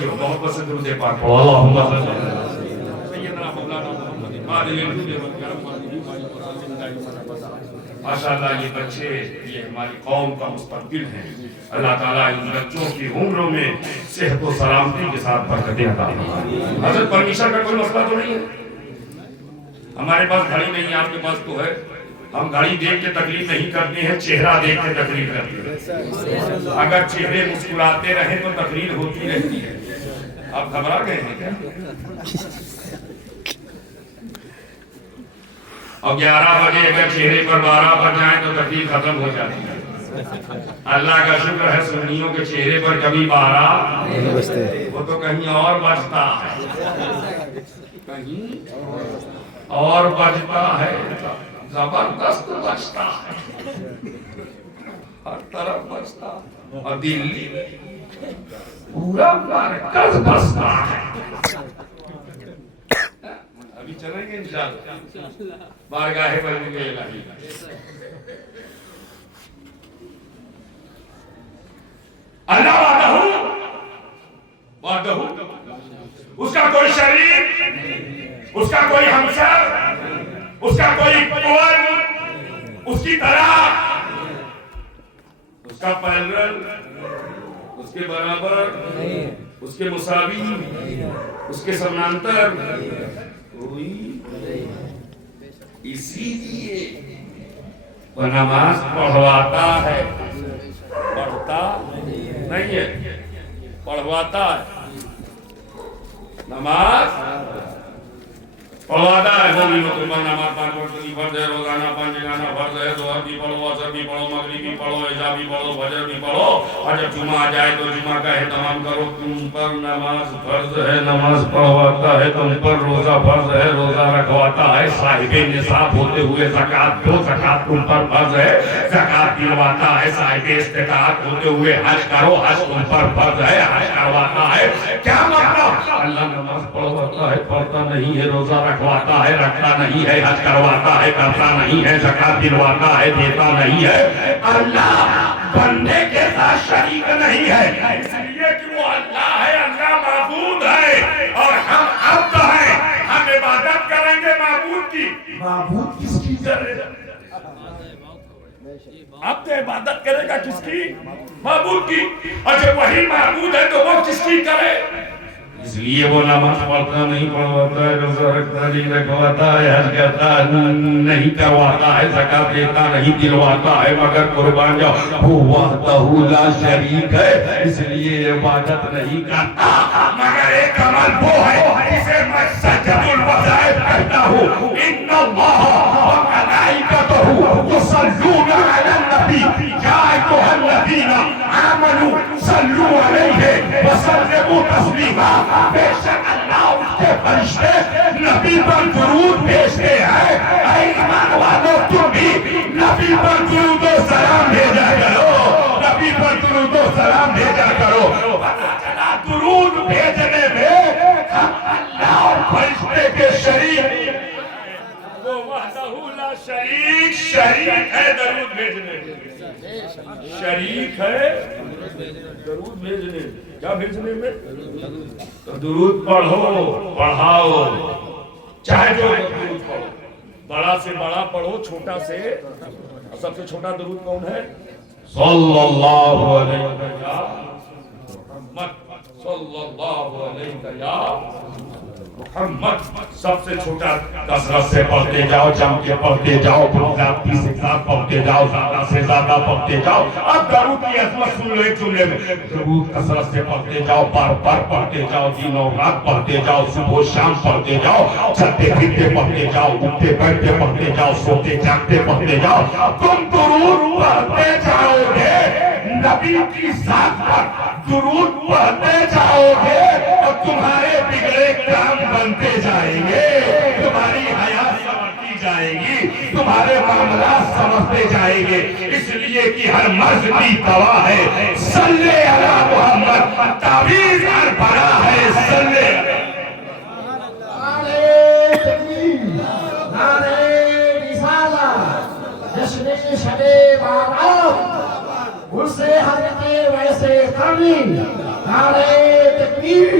توجہ محبت سے درود پاک پڑھو اللہم صلی علی سیدنا مولانا محمد عادل الہدی والکرم ماشاءاللہ یہ بچے یہ ہماری قوم کا مستقبل ہیں اللہ تعالیٰ ان بچوں کی عمروں میں صحت و سلامتی کے ساتھ برکتیں عطا فرمائے حضرت پرمیشن کا کوئی مسئلہ تو نہیں ہے ہمارے پاس گھڑی نہیں ہے آپ کے پاس تو ہے ہم گھڑی دیکھ کے تکلیف نہیں کرتے ہیں چہرہ دیکھ کے تکلیف کرتے ہیں اگر چہرے مسکراتے رہیں تو تقریر ہوتی رہتی ہے آپ گھبرا گئے ہیں کیا اور 11 بجے اگر چہرے پر 12 بج جائیں تو تکلیف ختم ہو جاتی ہے اللہ کا شکر ہے سنیوں کے چہرے پر کبھی 12 نہیں بجتے وہ تو کہیں اور بجتا ہے کہیں اور بجتا ہے زبردست بجتا ہے ہر طرف بجتا اور دل پورا مرکز بجتا ہے ابھی چلیں گے انشاءاللہ بارگاہ بلند الہی اللہ وحدہ اس کا کوئی شریک اس کا کوئی ہمسر اس کا کوئی قوت اس کی طرح اس کا پیرل اس کے برابر اس کے مساوی اس کے سمانتر اسی لیے وہ نماز پڑھواتا ہے پڑھتا نہیں ہے پڑھواتا ہے نماز پڑھواتا ہے وہ بھی مسلمان نماز پانچ وقت کی فرض ہے روزانہ پانچ جگانا فرض ہے ظہر بھی پڑھو عصر بھی پڑھو مغرب بھی پڑھو عشاء بھی پڑھو فجر بھی پڑھو اور جب جمعہ آ جائے تو جمعہ کا اہتمام کرو تم پر نماز فرض ہے نماز پڑھواتا ہے تم پر روزہ فرض ہے روزہ رکھواتا ہے صاحب نصاب ہوتے ہوئے زکات دو زکات تم پر فرض ہے زکات دلواتا ہے صاحب استطاعت ہوتے ہوئے حج کرو حج تم پر فرض ہے حج کرواتا ہے کیا مطلب اللہ نماز پڑھواتا ہے پڑھتا نہیں ہے روزہ رکھواتا ہے رکھتا نہیں ہے حج کرواتا ہے کرتا نہیں ہے زکات دلواتا ہے دیتا نہیں ہے اللہ بندے کے ساتھ شریک نہیں ہے اس لیے کہ وہ اللہ ہے اللہ معبود ہے اور ہم عبد ہیں ہم عبادت کریں گے معبود کی معبود کس کی کرے عبد عبادت کرے گا کس کی معبود کی اور جب وہی معبود ہے تو وہ کس کی کرے اس لیے وہ نماز پڑھتا نہیں پڑھواتا ہے روزہ رکھتا نہیں رکھواتا ہے حج کرتا نہیں کرواتا ہے زکات دیتا نہیں دلواتا ہے مگر قربان جاؤ وہ وحدہ لا شریک ہے اس لیے عبادت نہیں کرتا مگر ایک عمل وہ ہے جسے میں سجد الوظائف کہتا ہوں ان اللہ وملائکتہ یصلون علی النبی یا ایھا الذین آمنوا صلوا علیہ وسلموا تسلیما بے شک اللہ اس کے فرشتے نبی پر درود بھیجتے ہیں اے ایمان والو تم بھی نبی پر درود و سلام بھیجا کرو نبی پر درود و سلام بھیجا کرو پتہ چلا درود بھیجنے میں ہم اللہ اور فرشتے کے شریک وہ وحدہ لا شریک شریک ہے درود بھیجنے میں شریک ہے درود بھیجنے کیا بھیجنے میں تو درود پڑھو پڑھاؤ چاہے جو درود پڑھو بڑا سے بڑا پڑھو چھوٹا سے سب سے چھوٹا درود کون ہے صلی اللہ علیہ محمد صلی اللہ علیہ محمد سب سے چھوٹا کثرت سے پڑھتے جاؤ جم کے پڑھتے جاؤ زیادتی سے زیادہ پڑھتے جاؤ زیادہ سے زیادہ پڑھتے جاؤ اب درود کی عظمت سن لو ایک جملے میں درود کثرت سے پڑھتے جاؤ بار بار پڑھتے جاؤ دن اور رات پڑھتے جاؤ صبح و شام پڑھتے جاؤ چلتے پھرتے پڑھتے جاؤ اٹھتے بیٹھتے پڑھتے جاؤ سوتے جاگتے پڑھتے جاؤ تم درود پڑھتے جاؤ گے نبی کی ذات پر درود پڑھتے جاؤ گے اور تمہارے بگڑے کام بنتے جائیں گے تمہاری حیات سمجھتی جائے گی تمہارے معاملات سمجھتے جائیں گے اس لیے کہ ہر مرض کی دوا ہے صلی علی محمد تعویذ ہر بڑا ہے صلی نعرہ تکبیر نعرہ رسالت جشن شب بارات اسے حضرت ویسے کرنی نعرہ تکبیر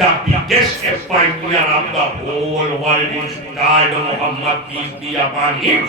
The biggest pioneer of the whole world is died Muhammad peace be upon him।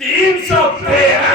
313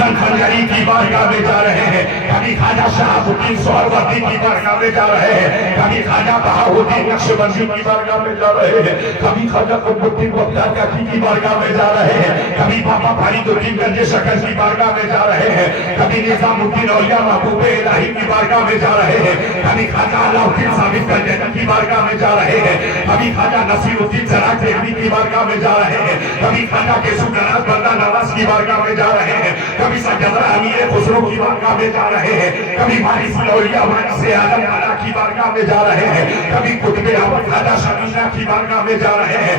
حسن خنجری کی بارگاہ میں جا رہے ہیں, کبھی خواجہ شہاب الدین سہروردی کی بارگاہ میں جا رہے ہیں, کبھی خواجہ بہاؤالدین نقشبندی کی بارگاہ میں جا رہے ہیں, کبھی خواجہ قطب الدین بختیار کاکی کی بارگاہ میں جا رہے ہیں, کبھی بابا فرید الدین گنج شکر کی بارگاہ میں جا رہے ہیں, کبھی نظام الدین اولیاء محبوب الہی کی بارگاہ میں جا رہے ہیں, کبھی خواجہ علاء الدین ثابت گنجانی کی بارگاہ میں جا رہے ہیں, کبھی خواجہ نصیر الدین چراغ دہلوی کی بارگاہ میں جا رہے ہیں, کبھی خواجہ کیسو نواز بندہ نواز کی بارگاہ میں جا رہے ہیں, کبھی سیدنا امیر خسرو کی بارگاہ میں جا رہے ہیں, کبھی وارث الاولیاء وارث اعظم والا کی بارگاہ میں جا رہے ہیں, کبھی قطب اول خواجہ شمینہ کی بارگاہ میں جا رہے ہیں.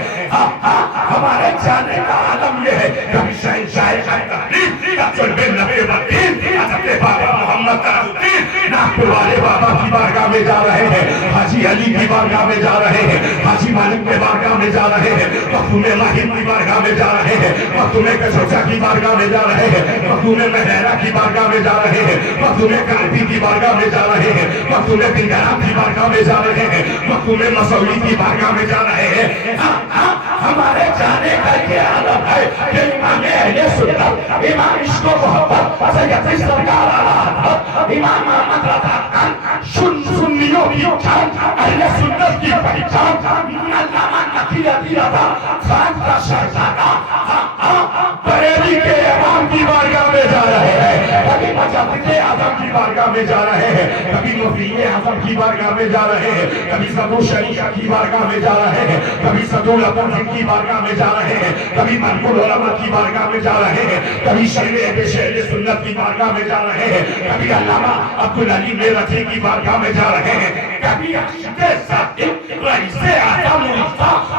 ہمارے جانے کا عالم یہ ہے, کبھی شہنشاہ تحریر عبدالبن نبی الدین حضرت بابا محمد ترابطین ناگپور والے بابا کی بارگاہ میں جا رہے ہیں, حاجی علی کی بارگاہ میں جا رہے ہیں, حاجی مالک کی بارگاہ میں جا رہے ہیں, مخدوم ماہر کی بارگاہ میں جا رہے ہیں, مخدوم کشوچا کی بارگاہ میں جا رہے ہیں, مخدوم مہرہ کی بارگاہ میں جا رہے ہیں, مخدوم کانپی کی بارگاہ میں جا رہے ہیں, مخدوم بنگرام کی بارگاہ میں جا رہے ہیں, مخدوم مسعودی کی بارگاہ میں جا رہے ہیں. ہمارے جانے کا یہ عالم ہے کہ امام اہل سنت, امام عشق و محبت سید سرکار اعلیٰ حضرت امام احمد رضا خان سنیوں کی جان, اہل سنت کی پہچان, علامہ نقی علی رضا خان کا شہزادہ بریلی کے امام کی بارگاہ میں جا رہے ہیں, کبھی مجدد اعظم کی بارگاہ میں جا رہے ہیں, کبھی مفتی اعظم کی بارگاہ میں جا رہے ہیں, کبھی صدر شریعہ کی بارگاہ میں جا رہے ہیں, کبھی صدر العلم کی بارگاہ میں جا رہے ہیں, کبھی ملک العلماء کی بارگاہ میں جا رہے ہیں, کبھی شہر سنت کی بارگاہ میں جا رہے ہیں, کبھی علامہ عبدالعلی میرٹھی کی بارگاہ میں جا رہے ہیں, کبھی رئیس اعظم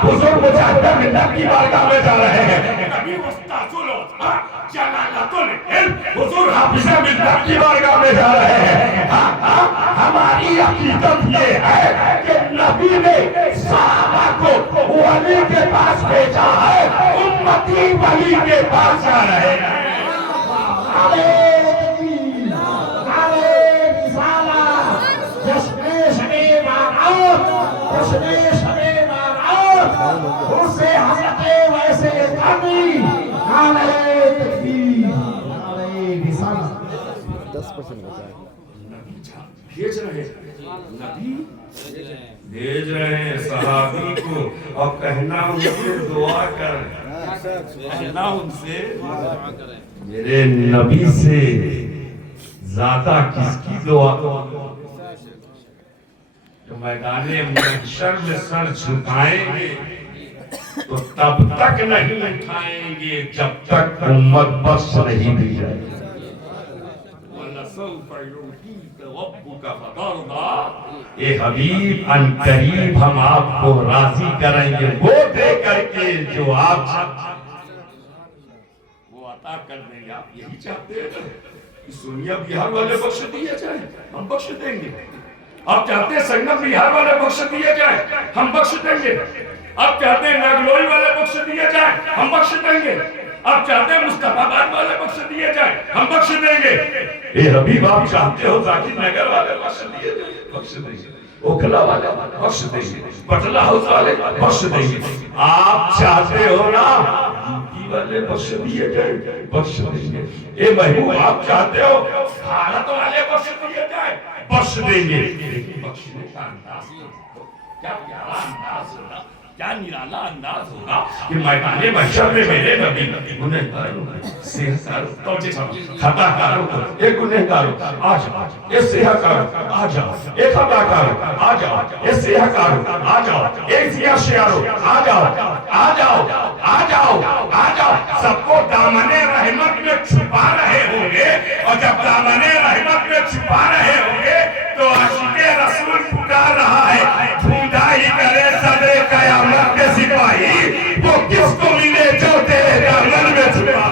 حضور مجاہد ملت کی بارگاہ میں جا رہے ہیں, کبھی استاذ العلماء جلالت العلم حضور حافظ ملت کی بارگاہ میں جا رہے ہیں. ہماری عقیدت یہ ہے کہ نبی نے صحابہ کو ولی کے پاس بھیجا ہے, امتی ولی کے پاس جا رہے ہیں. بھیج رہے ہیں صحابی کو, اور کہنا ان سے دعا کریں, کہنا ان سے میرے نبی سے زیادہ کس کی دعا, جو میدان محشر میں سر جھکائیں گے تو تب تک نہیں اٹھائیں گے جب تک امت بخش نہیں دی جائے. اے حبیب ان قریب ہم آپ کو راضی کریں گے, وہ دے کر کے جو آپ وہ عطا کر دیں گے. آپ یہی چاہتے ہیں کہ سونیا بہار والے بخش دیے جائیں, ہم بخش دیں گے. آپ چاہتے ہیں سنگم بہار والے بخش دیے جائیں, ہم بخش دیں گے. آپ چاہتے ہیں ناگلوئی والے بخش دیے جائیں, ہم بخش دیں گے. آپ چاہتے ہیں مصطفیٰ آباد والے بخش دیے جائیں, ہم بخش دیں گے. اے حبیب آپ چاہتے ہو ذاکر نگر والے بخش دیے جائیں, بخش دیں گے. اوکھلا والے بخش دیں گے, پٹلہ ہاؤس والے بخش دیں گے. آپ چاہتے ہو نا یوپی والے بخش دیے جائیں, بخش دیں گے. اے محبوب آپ چاہتے ہو بھارت والے بخش دیے جائیں, بخش دیں گے. لیکن بخشنے کا انداز کیا پیارا انداز ہوگا, کیا نرالا انداز ہوگا کہ میدان محشر میں میرے نبی گنہگاروں خطا کاروں اے گنہگاروں آ جاؤ, اے سیاہ کاروں آ جاؤ, اے خطا کاروں آ جاؤ, اے سیاہ کاروں آ جاؤ, اے سیاہ شیاروں آ جاؤ, آ جاؤ, آ جاؤ, آ جاؤ. سب کو دامن رحمت میں چھپا رہے ہوں گے, اور جب دامن رحمت میں چھپا رہے ہوں گے تو عاشق رسول پکار رہا ہے, ڈھونڈا ہی کرے صدر قیامت کے سپاہی, وہ کس کو ملے جو تیرے دامن میں چھپا,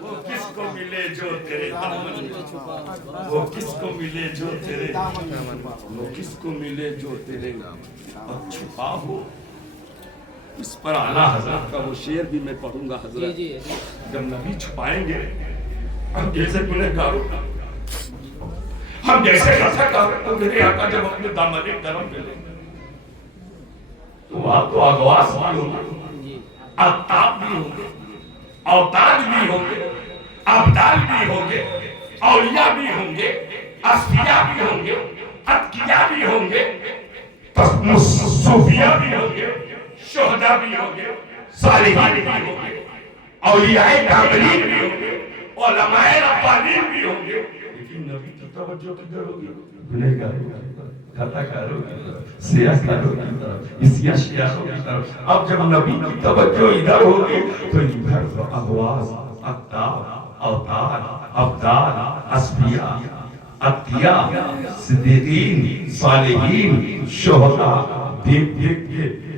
وہ کس کو ملے جو تیرے دامن میں چھپا, وہ کس کو ملے جو تیرے وہ کس کو ملے جو تیرے چھپا ہو. اس پر اعلیٰ حضرت کا وہ شعر بھی میں پڑھوں گا. حضرت جب نبی چھپائیں گے ہم جیسے گنہگاروں کا, ہم جیسے خطا کاروں میرے آقا جب اپنے دامن کرم پہ لیں تو آپ تو آغواز بھی ہوں گے, آفتاب بھی ہوں گے, اوتاد بھی ہوں گے، ابدال بھی ہوں گے، اولیاء بھی ہوں گے، اصفیاء بھی ہوں گے، اتقیاء بھی ہوں گے، صوفیاء بھی ہوں گے، شہداء بھی ہوں گے، صالحین بھی ہوں گے، اولیاء کاملین بھی ہوں گے، علماء ربانین بھی ہوں گے، لیکن نبی کی توجہ کدھر ہوگی؟ گنہگاروں کی طرف، خطاکاروں کی طرف، سیاہکاروں کی طرف، عصیاشیاروں کی طرف۔ اب جب نبی کی توجہ ادھر ہوگی تو ادھر تو اغواز، اقدار، اوتاد، ابدال، اصفیاء، اتقیاء، صدیقین، صالحین، شہداء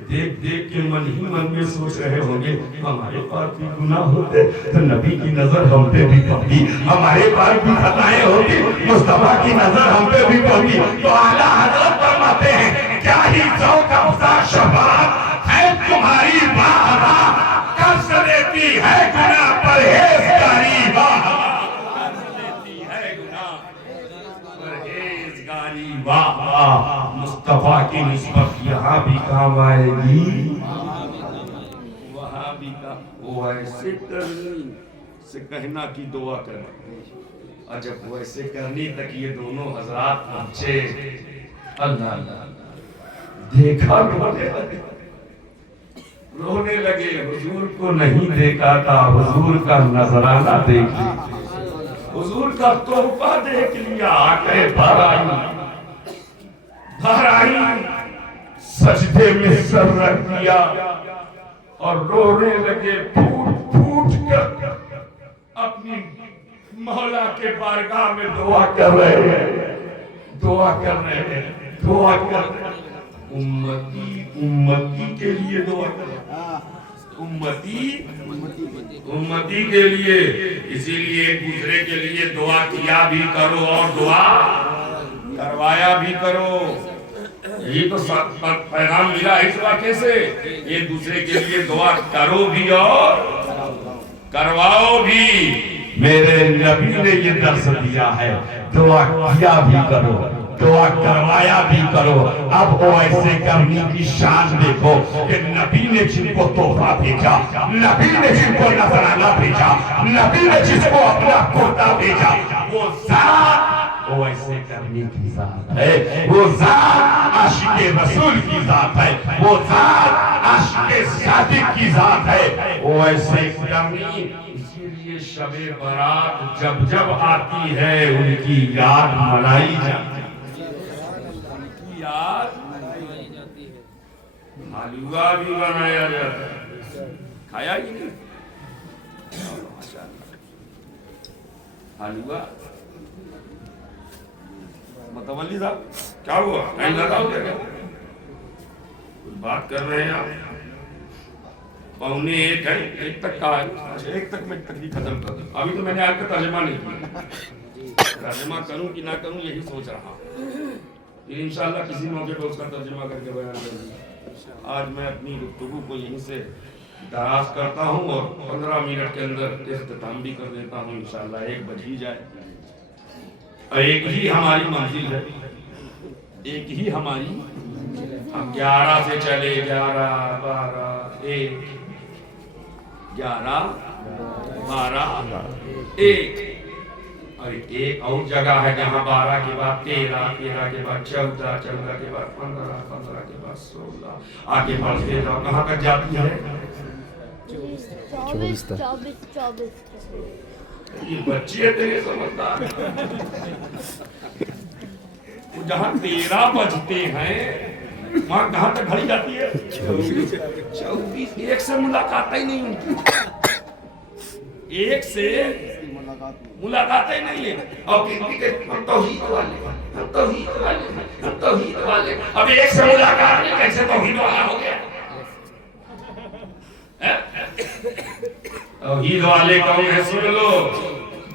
دیکھ کے من ہی من میں سوچ رہے ہوں گے ہمارے پاس بھی گناہ ہوتے تو نبی کی نظر ہم پہ بھی پڑتی، ہمارے پاس بھی خطائیں ہوتی مصطفیٰ کی نظر ہم پہ بھی پڑتی۔ تو اعلیٰ حضرت فرماتے ہیں کیا ہی ذوق افزا شفاعت ہے تمہاری واہ، قرض لیتی ہے گناہ پرہیزگاری واہ، واہ، مصطفیٰ کی نسبت یہاں بھی کام آئے گی، وہاں بھی کام۔ وہ ایسے کرنی سے کہنا کی دعا کرنا، اور جب وہ ایسے کرنی تک یہ دونوں حضرات پہنچے، اللہ اللہ دیکھا رونے لگے، حضور کو نہیں دیکھا تھا، حضور کا نظرانہ دیکھ لیا، حضور کا تحفہ دیکھ لیا، آنکھیں بھر آئی، بھر آئی، سجدے میں سر رکھ دیا اور رونے لگے، پھوٹ پھوٹ کر اپنی مولا کے بارگاہ میں دعا کر رہے ہیں، دعا کر رہے ہیں، دعا کر رہے ہیں، امتی کے لیے دعا کر رہے ہیں، امتی کے لیے، اسی لیے ایک دوسرے کے لیے دعا کیا بھی کرو اور دعا کروایا بھی کرو۔ یہ تو پیغام ملا اس واقعے سے، ایک دوسرے کے لیے دعا کرو بھی اور کرواؤ بھی۔ میرے نبی نے یہ درس دیا ہے، دعا کیا بھی کرو، دعا کروایا بھی کرو۔ اب وہ ایسے کرنے کی شان دیکھو کہ نبی نے جن کو تحفہ بھیجا، نبی نے جن کو نذرانہ بھیجا، نبی نے جس کو اپنا کرتا بھیجا، وہ ذات وہ ایسے کرنے کی ذات ہے، وہ ذات عاشق رسول کی ذات ہے، وہ ذات عاشق صادق کی ذات ہے، وہ ایسے کرنی۔ اسی لیے شب برات جب جب آتی ہے ان کی یاد منائی جاتی ہے، ان کی یاد حلوہ بھی بنایا جاتا ہے، کھایا ہی نہیں حلوہ؟ متولی صاحب کیا ہوا؟ نہیں لگا ہو کیا؟ کچھ بات کر رہے ہیں آپ؟ پونے ایک ہے، ایک تک کا ہے، ایک تک میں تک بھی ختم کر دوں۔ ابھی تو میں نے آپ کا ترجمہ نہیں کیا، ترجمہ کروں کہ نہ کروں یہی سوچ رہا ہوں، انشاءاللہ کسی موقع پر اس کا ترجمہ کر کے بیان کروں گا۔ آج میں اپنی گفتگو کو یہیں سے دراز کرتا ہوں اور 15 منٹ کے اندر اختتام بھی کر دیتا ہوں، انشاءاللہ 1 بج ہی جائے۔ ایک ہی ہماری منزل ہے، ایک ہی ہماری، ہم 11 سے چلے، 11 12 1 11 12 1 اور ایک اور جگہ ہے جہاں 12 کے بعد 13 13 کے بعد 14 14 کے بعد 15 15 کے بعد 16 آگے بڑھتے جاؤ، کہاں تک جاتی ہے؟ 24 یہ بچے تیرے سمجھدار جہاں 13 بجتے ہیں وہاں کہاں تک گھڑی جاتی ہے؟ 24 ایک سے ملاقات ہی نہیں ہوتی، ایک سے ملاقات ہی نہیں ہے۔ اور ہم توحید والے، ہم توحید والے، ہم توحید والے، اب ایک سے ملاقات نہیں، کیسے توحید والا ہو گیا؟ توحید والے کون ہیں سن لو،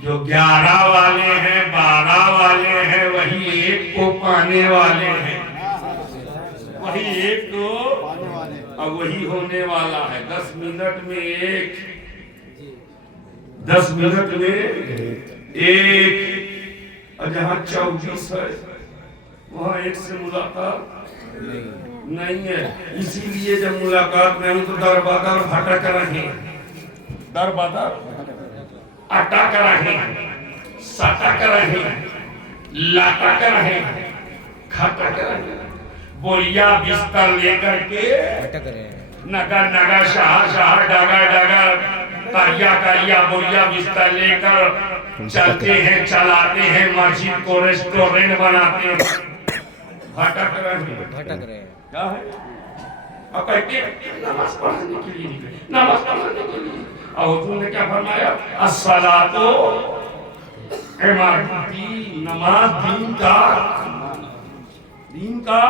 جو 11 والے ہیں، 12 والے ہیں، وہی ایک کو پانے والے ہیں، وہی ایک کو، اور وہی ہونے والا ہے۔ 10 منٹ میں ایک، 10 منٹ میں ایک، اور جہاں 24 ہے وہاں ایک سے ملاقات نہیں ہے۔ اسی لیے جب ملاقات نہیں تو در بدر بھٹک رہے ہیں، در بدر اٹک رہے سٹک رہے لٹک رہے کھٹک رہے بوریا بستر لے کر کے نگر نگر شہر شہر ڈگر ڈگر کریا کریا بوریا بستر لے کر چلتے ہیں چلاتے ہیں مسجد کو ریسٹورنٹ بناتے ہیں بھٹک رہے ہیں کیا ہے اور کہتے ہیں نماز پڑھنے کے لیے نکلے نماز پڑھنے کے لیے اور حضور نے کیا فرمایا الصلاۃ عمادی نماز دین کا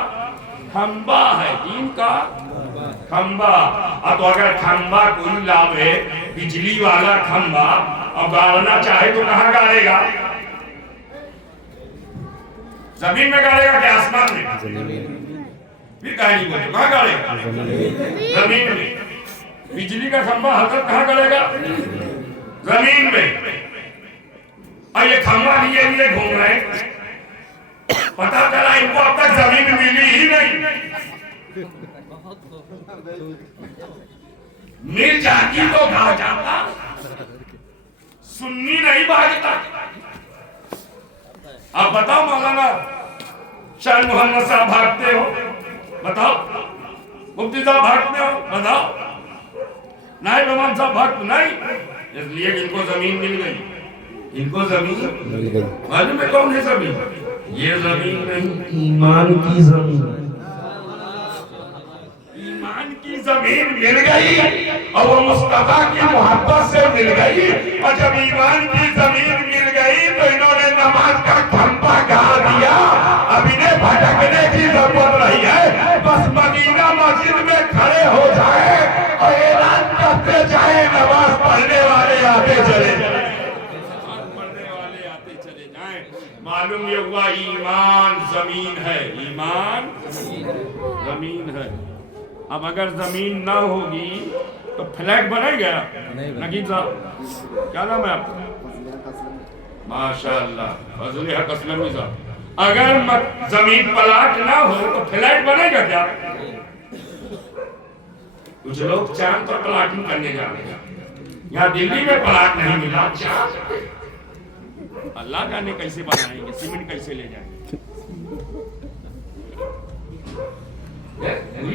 کھمبا ہے دین کا کھمبا اب تو اگر کھمبا کوئی لاوے بجلی والا کھمبا اب گاڑنا چاہے تو کہاں گاڑے گا زمین میں گاڑے گا کہ آسمان میں پھر کہیں نہیں بولتے کہاں گاڑے گا زمین میں بجلی کا کھمبا حضرت کہاں گاڑے گا زمین میں اور یہ کھمبا لیے گھوم رہے ہیں پتا چلا ان کو اب تک زمین ملی ہی نہیں مل جاتی تو بھاگ جاتا سنی نہیں بھاگتا اب بتاؤ مولانا شاہ محمد صاحب بھاگتے ہو بتاؤ مفتی صاحب بھاگتے ہو بتاؤ نائب امام صاحب بھاگتے نہیں اس لیے ان کو زمین مل گئی ان کو زمین معلوم ہے کون ہے زمین یہ زمین نہیں ایمان کی زمین ایمان کی زمین مل گئی اور وہ مصطفیٰ کی محبت سے مل گئی اور جب ایمان کی زمین مل گئی تو انہوں نے نماز کا کھمبا گاڑ دیا اب انہیں بھٹکنے کی ضرورت نہیں ہے بس مدینہ مسجد میں کھڑے ہو جائے اور اعلان کرتے جائیں نماز پڑھنے والے آتے چلے جائیں معلوم یہ ہوا ایمان زمین ہے ایمان زمین ہے اب اگر زمین نہ ہوگی تو فلیٹ بنے گا نگین صاحب کیا نام ہے آپ ماشاءاللہ فضل حق اسلمی صاحب اگر زمین پلاٹ نہ ہو تو فلیٹ بنے گا کیا کچھ لوگ چاند پر پلاٹنگ کرنے جا رہے ہیں یہاں دلی میں پلاٹ نہیں ملا چاند اللہ جانے کیسے بنائیں گے سیمنٹ کیسے لے جائیں گے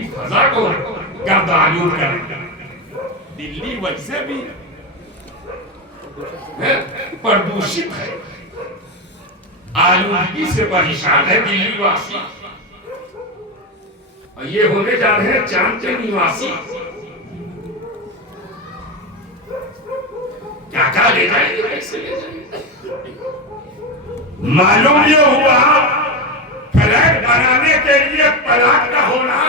فضا کو گرد آلود کریں دلی ویسے بھی پردوشت ہے آلودگی سے پریشان ہے دلی واسی اور یہ ہونے جا رہے ہیں چاند کے نواسی کیا کیا لے جائیں گے کیسے لے جائیں گے معلوم یہ ہوا فلیٹ بنانے کے لیے پلاٹ کا ہونا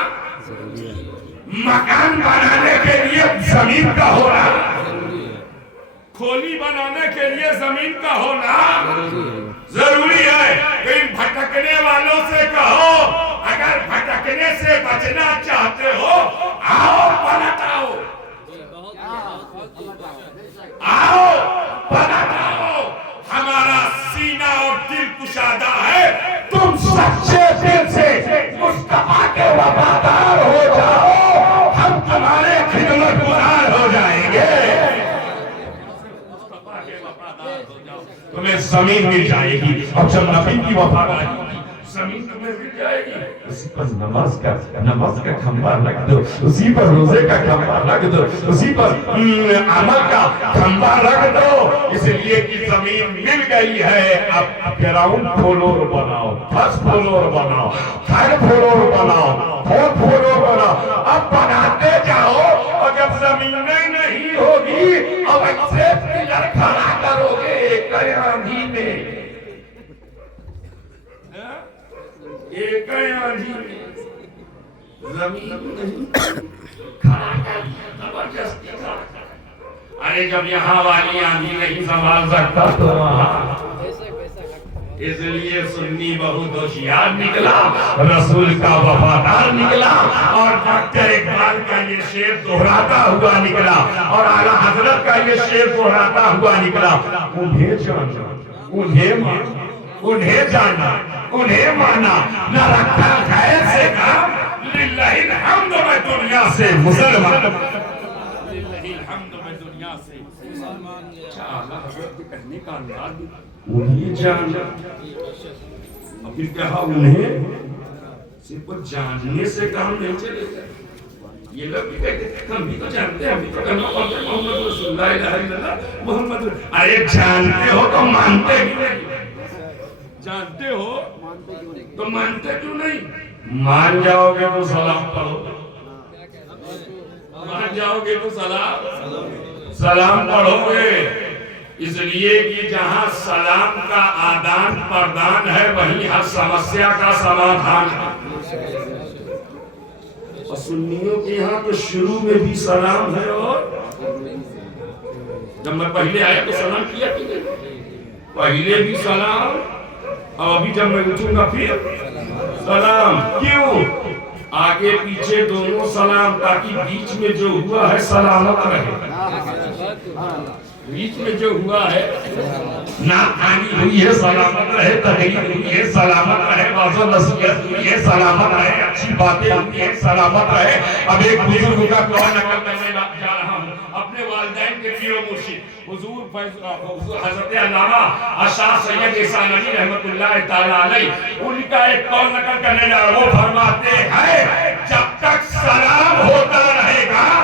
مکان بنانے کے لیے زمین کا ہونا کھولی بنانے کے لیے زمین کا ہونا ضروری ہے کہ ان بھٹکنے والوں سے کہو اگر بھٹکنے سے بچنا چاہتے ہو آؤ پلٹ آؤ آؤ پلٹ آؤ ہمارا سینہ اور دل کشادہ ہے تم سچے دل سے مصطفیٰ کے وفادار ہو جاؤ ہم تمہارے خدمت گزار ہو جائیں گے مصطفیٰ کے وفادار ہو جاؤ تمہیں زمین مل جائے گی اور جب نبی کی وفاداری ہوگی زمین تمہیں مل جائے گی اسی پر نماز کا کھمبا رکھ دو اسی پر روزے کا کھمبا رکھ دو اسی پر عمل کا کھمبا رکھ دو اس لیے کہ زمین مل گئی ہے اب گراؤنڈ فلور بناؤ فرسٹ فلور بناؤ تھرڈ فلور بناؤ فورتھ فلور بناؤ اب بناتے جاؤ اور جب زمین نہیں ہوگی اب ایسے پلر کھڑا کرو گے ایک آندھی میں ایک آندھی میں زمین نہیں کھڑا کر زبردستی کا ارے جب یہاں والی آندھی نہیں سنبھال سکتا تو وہاں اس لیے سنی بہت ہوشیار نکلا رسول کا وفادار نکلا اور ڈاکٹر اقبال کا یہ شعر دہراتا ہوا نکلا اور اعلیٰ حضرت کا یہ شعر دہراتا ہوا نکلا انہیں جانا انہیں مانا انہیں جانا انہیں مانا نہ رکھا خیر سے کام للہ الحمد میں دنیا سے مسلمان للہ الحمد میں دنیا سے اعلیٰ حضرت کے کہنے کا انداز بھی انہیں جاننا. اور پھر کہا انہیں صرف جاننے سے کام نہیں چلے گا. یہ لوگ بھی کہتے ہیں ہم بھی تو جانتے ہیں, ہم بھی تو کہنا پڑتے ہیں محمد رسول اللہ الہ الا اللہ محمد. ارے جانتے ہو تو مانتے کیوں نہیں؟ جانتے ہو تو مانتے کیوں نہیں؟ مان جاؤ گے تو سلام پڑھو, مان جاؤ گے تو سلام پڑھو گے. اس لیے کہ جہاں سلام کا آدان پردان ہے وہیں ہر سمسیا کا سمادھان ہے. اور سنیوں کے یہاں تو شروع میں بھی سلام ہے, اور جب میں پہلے آیا تو سلام کیا کہ نہیں؟ پہلے بھی سلام, اور ابھی جب میں اٹھوں گا پھر سلام. کیوں؟ آگے پیچھے دونوں سلام, تاکہ بیچ میں جو ہوا ہے سلامت رہے. بیچ میں جو ہوا ہے ناکانی ہوئی ہے سلامت رہے, تحریر ہوئی ہے سلامت رہے, واضح نصیحت ہوئی ہے سلامت رہے, اچھی باتیں ہوئی ہے سلامت رہے. اب ایک بزرگ کا قول نقل کرنے جا رہا ہوں اپنے والدین کے پیر و مرشد حضور حضرت علامہ اشار سید احسان علی رحمت اللہ تعالی علیہ, ان کا ایک قول نقل کرنے جا رہا ہوں. وہ فرماتے ہیں جب تک سلام ہوتا رہے گا